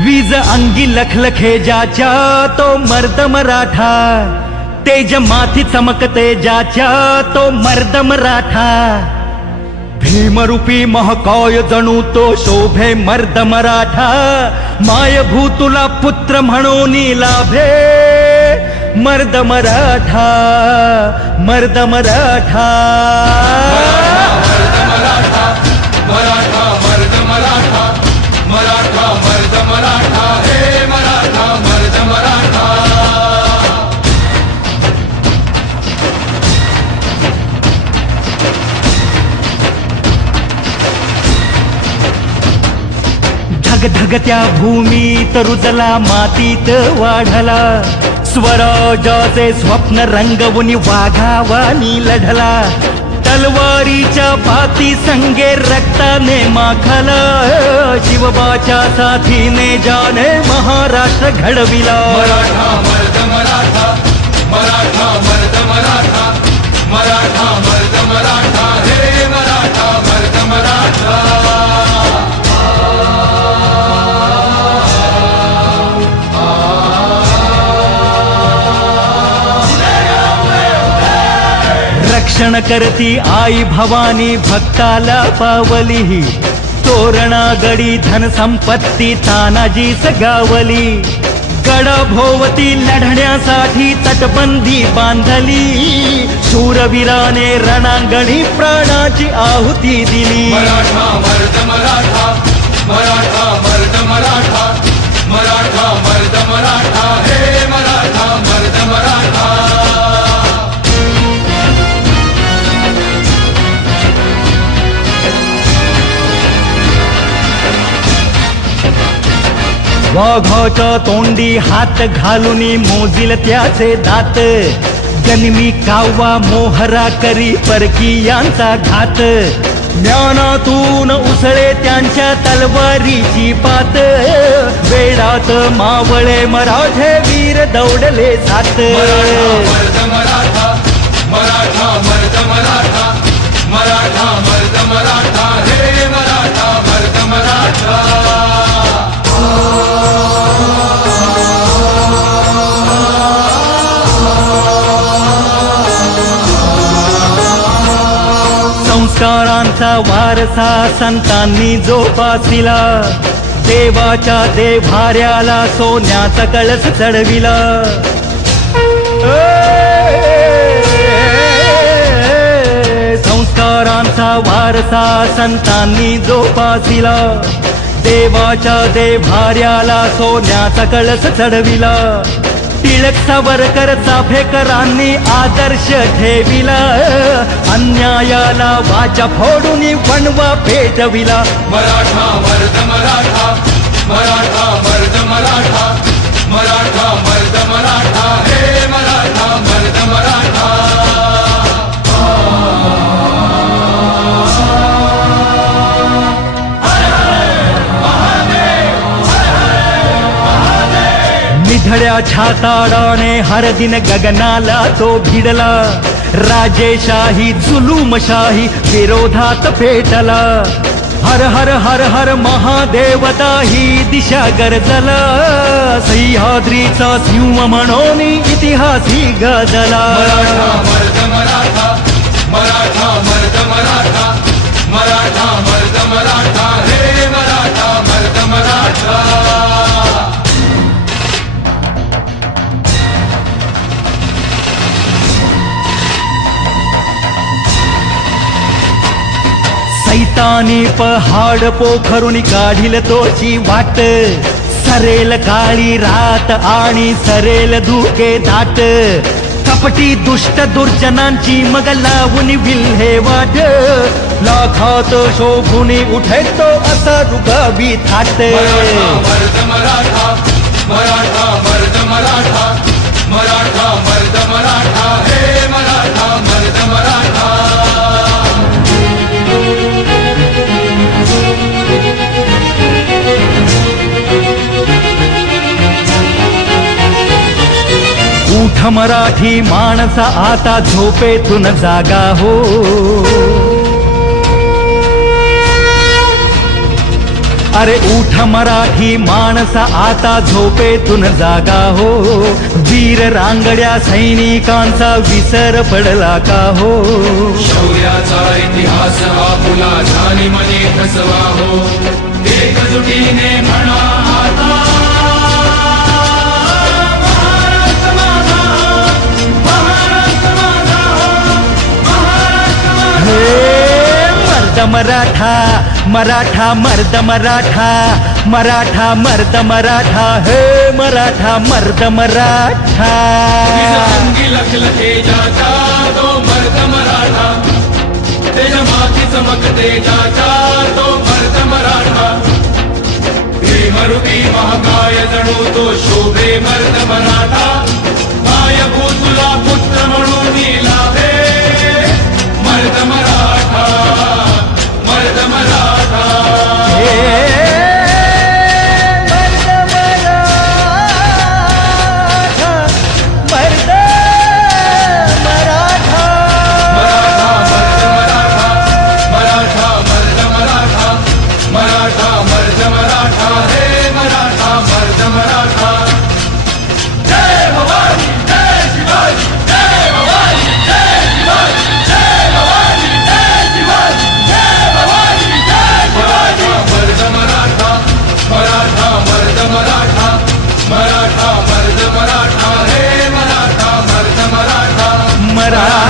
वीज अंगी लखलखे ज्याच्या तो मर्द मराठा, तेज माथी चमकते ज्याच्या तो मर्द मराठा, भीमरूपी महाकाय जणू तो शोभे मर्द मराठा, मायभूतुला पुत्र म्हणून लाभे मर्द मराठा, मर्द मराठा, मराठा मराठा मर्द मराठा, मराठा मर्द मराठा, हे मराठा मर्द मराठा। धगधगत्या भूमीत रुजला मातीत वाढला, स्वराजाचे स्वप्न रंगवून वाघावानी लढला, तलवारीच्या पाती संगे रक्ताने माखला, शिवबाच्या साथीने जाने महाराष्ट्र घडविला। मराठा मर्द मराठा, मराठा मर्द मराठा, मराठा मर्द मराठा, हे मराठा मर्द मराठा। रक्षण करती आई भवानी भक्ताला पावली, तोरणा गडी धन संपत्ती तानाजीच गावली, गडाभोवती लढण्यासाठी तटबंदी बांधली, शूरवीराने रणांगणी प्राणाची आहुती दिली। मराठा मर्द मराठा, मराठा मर्द मराठा, मराठा मर्द मराठा, हे मराठा मर्द मराठा। वाघाच्या तोंडी हात घालून मोजिल त्याचे दात, जन्मी कावा मोहरा करी परकीयांचा घात, ज्ञानातून उसळे त्यांच्या तलवारीची पात, वेडात मावळे मराठे वीर दौडले जात। मराठा मर्द मराठा, मराठा मर्द मराठा, मराठा मर्द मराठा, हे मराठा मर्द मराठा। संस्कारांचा वारसा संतांनी जोपासिला, देवाच्या देव्हाऱ्याला सोन्याचा कळस चढविला, संस्कारांचा वारसा संतांनी जोपासिला, देवाच्या देव्हाऱ्याला सोन्याचा कळस चढविला, टिळक सावरकर चाफेकरांनी आदर्श ठेविला, अन्यायाला वाचा फोडून वणवा पेटविला। मराठा मर्द मराठा, मराठा मर्द मराठा, मराठा मर्द मराठा, हे मराठा मर्द मराठा। निधड्या छाताडाने हर दिन गगनाला तो भिडला, राजेशाही जुलूमशाही विरोधात पेटला, हर हर हर हर महादेवता ही दिशा गरजला, सह्याद्रीचा सिंह म्हणून इतिहासी गाजला। मराठा मर्द मराठा, मराठा मर्द मराठा, मराठा मर्द मराठा, हे मराठा मर्द मराठा। सैतानी पहाड पोखरून काढील तोची वाट, सरेल काळी रात आणि सरेल धुके दाट, कपटी दुष्ट दुर्जनांची मग लावून विल्हेवाट, लाखात शोभून उठेतो असा रुगावी थाट। मराठा मर्द मराठा, मराठा मर्द मराठा, मराठा मर्द मराठा, हे मराठा मर्द मराठा। उठ मराठी माणसा आता झोपेतून जागा हो, अरे उठा मराठी माणसा आता झोपेतून जागा हो, वीर रांगड्या सैनिकांचा विसर पडला का हो. शौर्याचा इतिहास आपुला झाली मने ठसवा हो, एकजुटीने म्हणा आता महाराष्ट्र माझा, महाराष्ट्र माझा, महाराष्ट्र माझा. हे मर्द मराठा, मराठा मर्द मराठा, मराठा मर्द मराठा, हे मराठा मर्द मराठा. अंगी लखलखे जाचा तो मर्द मराठा, तेजा माथी चमकते जाचा तो मर्द मराठा. भीमरूपी महाकाय जणू तो शोभे मर्द मराठा, माय भूतुला पुत्र म्हणून लाभे मर्द मराठा, मर्द मराठा. मराठा